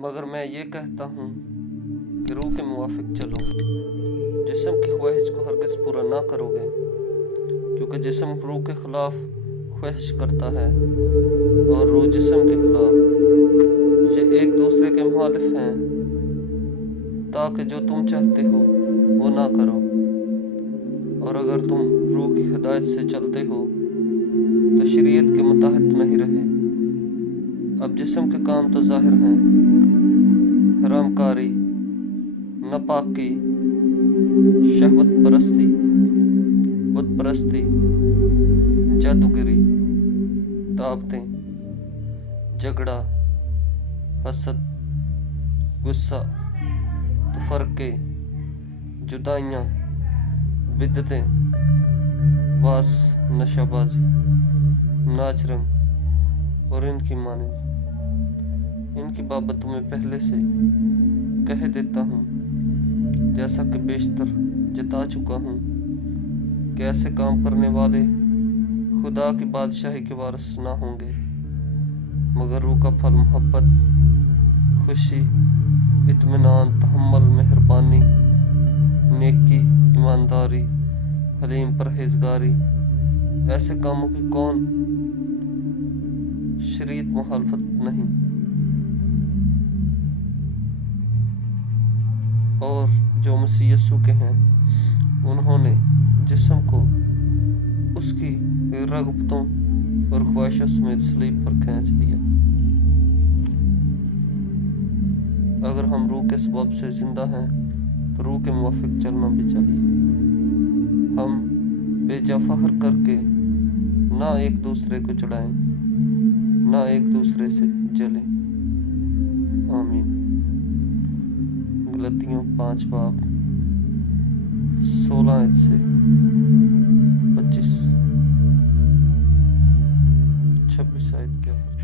مگر میں یہ کہتا ہوں کہ روح کے موافق چلو، جسم کی خواہش کو ہرگز پورا نہ کرو گے، کیونکہ جسم روح کے خلاف خواہش کرتا ہے اور روح جسم کے خلاف، یہ ایک دوسرے کے مخالف ہیں، تاکہ جو تم چاہتے ہو وہ نہ کرو۔ اور اگر تم روح کی ہدایت سے چلتے ہو تو شریعت کے متحد نہیں رہے۔ اب جسم کے کام تو ظاہر ہیں: حرام کاری، ناپاکی، شہوت پرستی، بت پرستی، جادوگری، دعوتیں، جھگڑا، حسد، غصہ، تفرقے، جدائیاں، بدعتیں، باس، نشہ بازی، ناچ رنگ اور ان کی مانند۔ ان کی بابت تمہیں پہلے سے کہہ دیتا ہوں، جیسا کہ بیشتر جتا چکا ہوں، کہ ایسے کام کرنے والے خدا کی بادشاہی کے وارث نہ ہوں گے۔ مگر روح کا پھل محبت، خوشی، اطمینان، تحمل، مہربانی، نیکی، ایمانداری، حلیم، پرہیزگاری، ایسے کاموں کی کون شریعت مخالفت نہیں۔ اور جو مسیح یسوع کے ہیں، انہوں نے جسم کو اس کی رغبتوں اور خواہشوں سمیت صلیب پر کھینچ دیا۔ اگر ہم روح کے سبب سے زندہ ہیں تو روح کے موافق چلنا بھی چاہیے۔ ہم بے جا فخر کر کے نہ ایک دوسرے کو چڑھائیں، نہ ایک دوسرے سے جلیں۔ آمین۔ غلطیوں 5 باب 16 آیت سے 25، 26 آیت کیا ہے؟